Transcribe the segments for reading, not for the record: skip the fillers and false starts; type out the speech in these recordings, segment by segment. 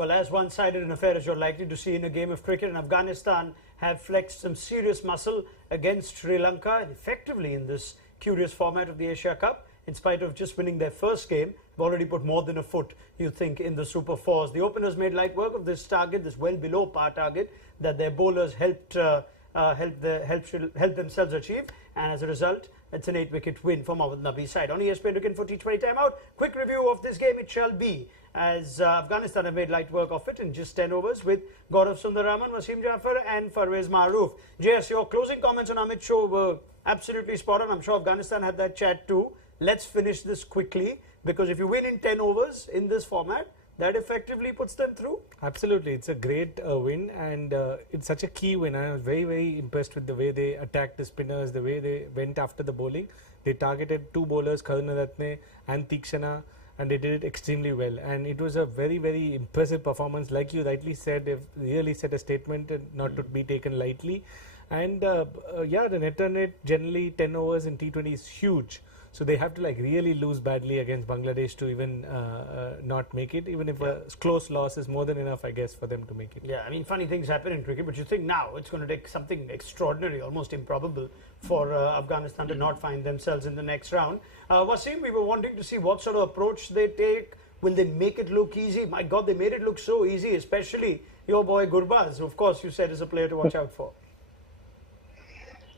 Well, as one-sided an affair as you're likely to see in a game of cricket, and Afghanistan have flexed some serious muscle against Sri Lanka, and effectively in this curious format of the Asia Cup, in spite of just winning their first game, have already put more than a foot, you think, in the Super Fours. The openers made light work of this target, this well below par target that their bowlers helped themselves achieve, and as a result, it's an 8-wicket win for Mohammad Nabi's side. On ESPN looking for T20 timeout. Quick review of this game it shall be, as Afghanistan have made light work of it in just 10 overs with Gaurav, Sundararaman, Wasim, Jaffer and Farveez, Maharoof. JS, your closing comments on Amit's show were absolutely spot on. I'm sure Afghanistan had that chat too. Let's finish this quickly, because if you win in 10 overs in this format, that effectively puts them through. Absolutely, it's a great win, and it's such a key win. I was very, very impressed with the way they attacked the spinners, the way they went after the bowling. They targeted two bowlers, Karunaratne and Tikshana, and they did it extremely well. And it was a very, very impressive performance. Like you rightly said, they've really set a statement and not to be taken lightly. And yeah, the net run rate generally 10 overs in T20 is huge. So they have to like really lose badly against Bangladesh to even not make it. Even if a close loss is more than enough, I guess, for them to make it. Yeah, I mean, funny things happen in cricket, but you think now it's going to take something extraordinary, almost improbable, for Afghanistan to not find themselves in the next round. Wasim, we were wanting to see what sort of approach they take. Will they make it look easy? My God, they made it look so easy, especially your boy Gurbaz, who of course you said is a player to watch out for.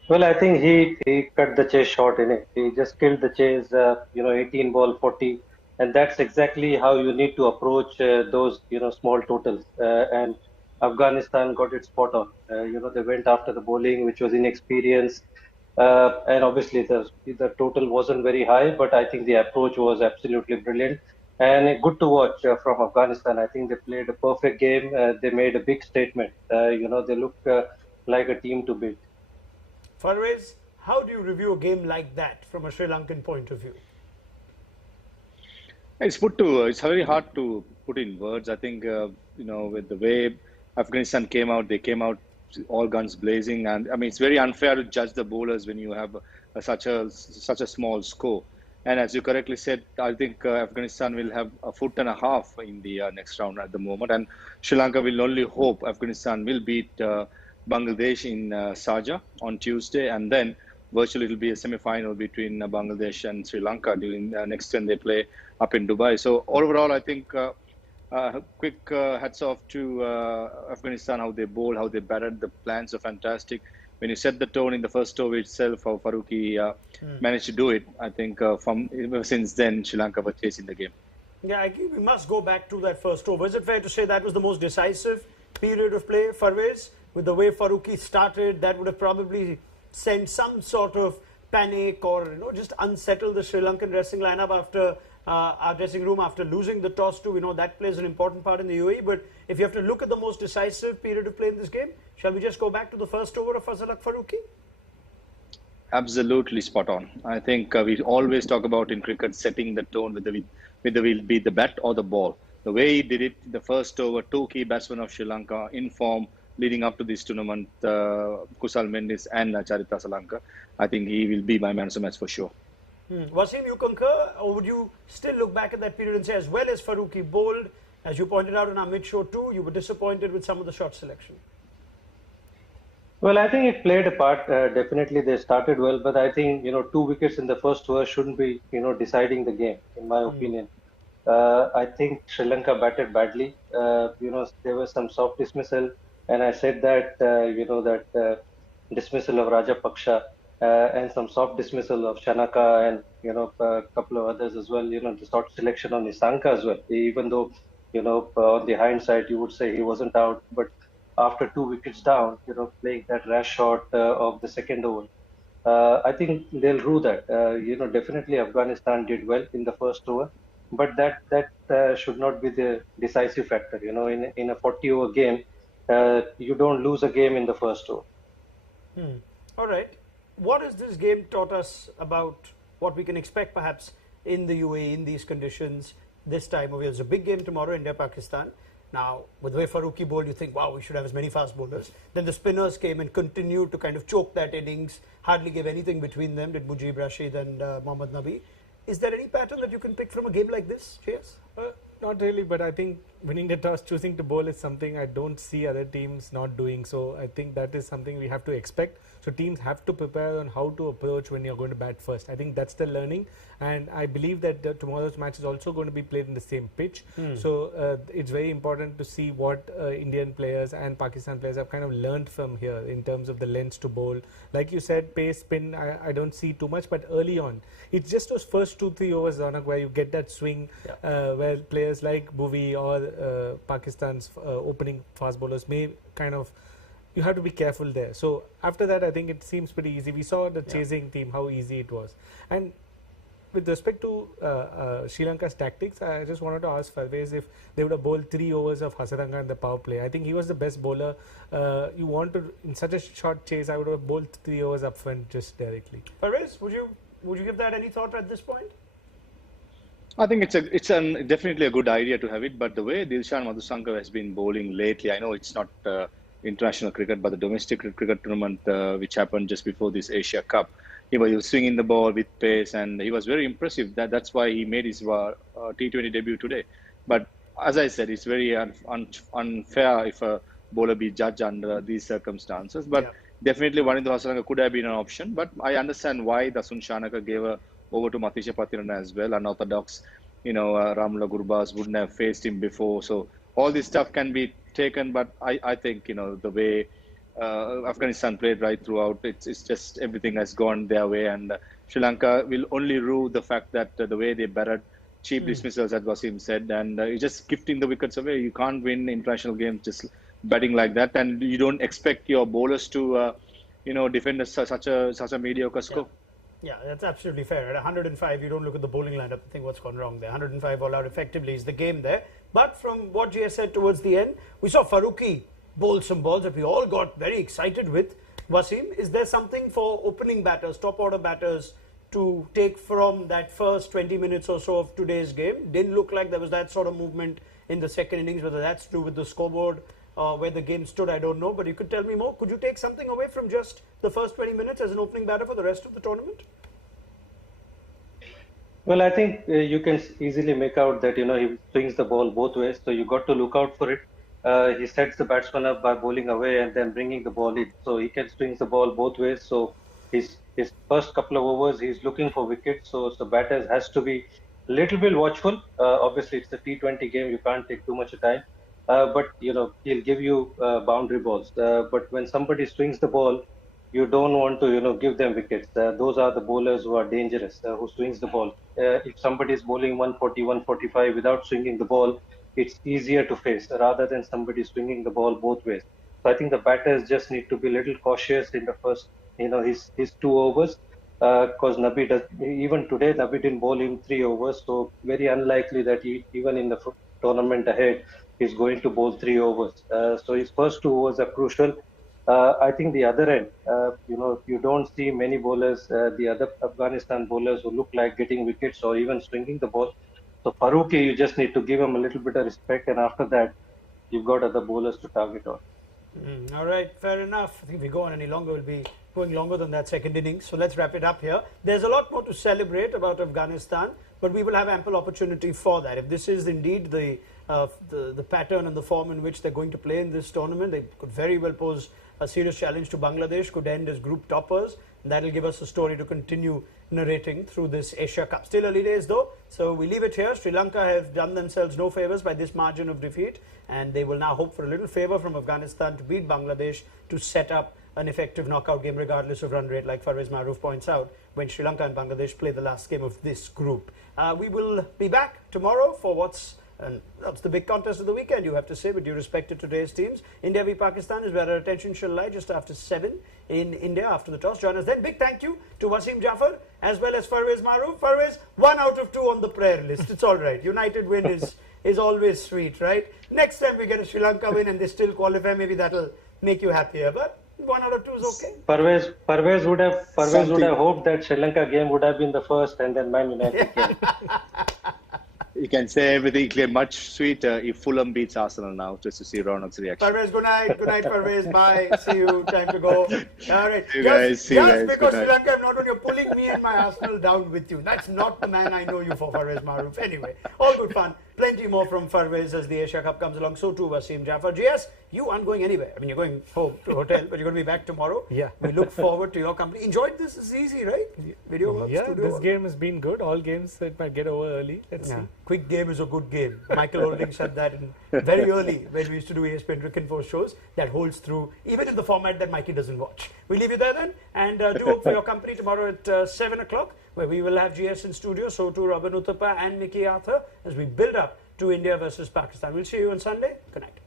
Well, I think he cut the chase short in it. He just killed the chase, 18 ball 40, and that's exactly how you need to approach those, small totals. And Afghanistan got it spot on. They went after the bowling, which was inexperienced, and obviously the total wasn't very high, but I think the approach was absolutely brilliant and good to watch from Afghanistan. I think they played a perfect game. They made a big statement. They look like a team to beat. Farveez, how do you review a game like that from a Sri Lankan point of view? It's very hard to put in words. I think with the way Afghanistan came out, they came out all guns blazing, and I mean it's very unfair to judge the bowlers when you have such a small score. And as you correctly said, I think Afghanistan will have a foot and a half in the next round at the moment, and Sri Lanka will only hope Afghanistan will beat Bangladesh in Sharjah on Tuesday, and then virtually it will be a semi-final between Bangladesh and Sri Lanka during next time they play up in Dubai. So overall, I think quick hats off to Afghanistan, how they bowl, how they batted. The plans are fantastic. When you set the tone in the first over itself, how Farooqi managed to do it, I think ever since then Sri Lanka were chasing the game. Yeah, we must go back to that first over. Is it fair to say that was the most decisive period of play, Farveez? With the way Farooqi started, that would have probably sent some sort of panic or just unsettled the Sri Lankan dressing lineup after our dressing room after losing the toss to. We know that plays an important part in the UAE. But if you have to look at the most decisive period of play in this game, shall we just go back to the first over of Fazal Haq Farooqi? Absolutely spot on. I think we always talk about in cricket setting the tone with the bat or the ball. The way he did it, the first over, two key batsmen of Sri Lanka in form leading up to this tournament, Kusal Mendis and Charita Salanka. I think he will be my man of the match for sure. Wasim, you concur, or would you still look back at that period and say, as well as Farooqi bowled, as you pointed out in our mid-show too, you were disappointed with some of the shot selection? Well, I think it played a part. Definitely, they started well, but I think 2 wickets in the first over shouldn't be deciding the game, in my opinion. I think Sri Lanka batted badly. There was some soft dismissal. And I said that, dismissal of Rajapaksha and some soft dismissal of Shanaka and, a couple of others as well, the soft selection on Nisanka as well. Even though, on the hindsight, you would say he wasn't out. But after 2 wickets down, playing that rash shot of the second over, I think they'll rue that. Definitely Afghanistan did well in the first over. But that should not be the decisive factor. In a 40-over game, you don't lose a game in the first over. All right. What has this game taught us about what we can expect perhaps in the UAE in these conditions this time of year? It's a big game tomorrow, India-Pakistan. Now, with the way Farooqi bowled, you think, wow, we should have as many fast bowlers. Then the spinners came and continued to kind of choke that innings, hardly give anything between them, did Mujib Rashid and Mohammad Nabi. Is there any pattern that you can pick from a game like this, Cheers? Not really, but I think winning the toss, choosing to bowl is something I don't see other teams not doing. So I think that is something we have to expect. So teams have to prepare on how to approach when you're going to bat first. I think that's the learning, and I believe that tomorrow's match is also going to be played in the same pitch. So it's very important to see what Indian players and Pakistan players have kind of learned from here in terms of the lengths to bowl. Like you said, pace, spin, I don't see too much, but early on, it's just those first 2-3 overs, Raunak, where you get that swing, where players like Bhuvi or Pakistan's opening fast bowlers may kind of, you have to be careful there. So after that, I think it seems pretty easy. We saw the chasing team, how easy it was. And with respect to Sri Lanka's tactics, I just wanted to ask Farveez if they would have bowled 3 overs of Hasaranga in the power play. I think he was the best bowler. You want to, in such a short chase, I would have bowled 3 overs up front just directly. Farveez, would you give that any thought at this point? I think it's definitely a good idea to have it, but the way Dilshan Madhusankar has been bowling lately, I know it's not international cricket, but the domestic cricket tournament which happened just before this Asia Cup, he was swinging the ball with pace, and he was very impressive. That's why he made his T20 debut today. But as I said, it's very unfair if a bowler be judged under these circumstances. But definitely Wanindu Hasaranga could have been an option. But I understand why Dasun Shanaka gave over to Matisha Patirana as well. Unorthodox, Ramla Gurbaz wouldn't have faced him before. So all this stuff can be taken, but I think, the way Afghanistan played right throughout, it's just everything has gone their way, and Sri Lanka will only rue the fact that the way they batted, cheap dismissals, as Wasim said, and you're just gifting the wickets away. You can't win international games just batting like that, and you don't expect your bowlers to, defend such a mediocre score. Yeah, that's absolutely fair. At 105, you don't look at the bowling lineup and think what's gone wrong there. 105 all out effectively is the game there. But from what Jay said towards the end, we saw Farooqi bowl some balls that we all got very excited with. Wasim, is there something for opening batters, top order batters, to take from that first 20 minutes or so of today's game? Didn't look like there was that sort of movement in the second innings, whether that's to do with the scoreboard, where the game stood, I don't know. But you could tell me more. Could you take something away from just the first 20 minutes as an opening batter for the rest of the tournament? Well, I think you can easily make out that, he swings the ball both ways. So you got to look out for it. He sets the batsman up by bowling away and then bringing the ball in. So he can swing the ball both ways. So his first couple of overs, he's looking for wickets. So batters has to be a little bit watchful. Obviously, it's a T20 game. You can't take too much time. But, he'll give you boundary balls. But when somebody swings the ball, you don't want to, give them wickets. Those are the bowlers who are dangerous, who swings the ball. If somebody is bowling 140, 145 without swinging the ball, it's easier to face rather than somebody swinging the ball both ways. So I think the batters just need to be a little cautious in the first, his 2 overs. Because even today, Nabi didn't bowl him 3 overs. So very unlikely that even in the tournament ahead, he's going to bowl 3 overs. So his first 2 overs are crucial. I think the other end, you don't see many bowlers, the other Afghanistan bowlers who look like getting wickets or even swinging the ball. So Farooqi, you just need to give him a little bit of respect, and after that, you've got other bowlers to target on. All right, fair enough. I think if we go on any longer, we'll be going longer than that second innings. So let's wrap it up here. There's a lot more to celebrate about Afghanistan, but we will have ample opportunity for that. If this is indeed the pattern and the form in which they're going to play in this tournament, they could very well pose a serious challenge to Bangladesh, could end as group toppers. And that'll give us a story to continue narrating through this Asia Cup. Still early days though, so we leave it here. Sri Lanka have done themselves no favours by this margin of defeat, and they will now hope for a little favour from Afghanistan to beat Bangladesh to set up an effective knockout game regardless of run rate, like Farveez Maharoof points out, when Sri Lanka and Bangladesh play the last game of this group. We will be back tomorrow for that's the big contest of the weekend, you have to say, with due respect to today's teams. India v Pakistan is where our attention shall lie just after 7 in India after the toss. Join us then. Big thank you to Wasim Jaffer as well as Farveez Maharoof. Farveez, 1 out of 2 on the prayer list. It's all right. United win is always sweet, right? Next time we get a Sri Lanka win and they still qualify, maybe that'll make you happier. But 1 out of 2 is okay. Farveez would have hoped that Sri Lanka game would have been the first and then Man United game. You can say everything much sweeter if Fulham beats Arsenal now, just to see Raunak's reaction. Farveez, good night. Good night, Farveez. Bye. See you. Time to go. All right. See you guys. Just because Sri Lanka, not when you're pulling me and my Arsenal down with you. That's not the man I know you for, Farveez Maharoof. Anyway, all good fun. Plenty more from Farveez as the Asia Cup comes along. So too Wasim, Jaffer. GS, you aren't going anywhere. I mean, you're going home to hotel, but you're going to be back tomorrow. Yeah. We look forward to your company. Enjoyed this? It's easy, right? Video work, Yeah, studio this work. game has been good. All games that might get over early. Let's see. Quick game is a good game. Michael Holding said that very early when we used to do ESPN Cricket Info shows. That holds through even in the format that Mikey doesn't watch. We leave you there then, and do hope for your company tomorrow at 7 o'clock, where we will have GS in studio. So too Robin Uthappa and Mickey Arthur as we build up to India versus Pakistan. We'll see you on Sunday. Good night.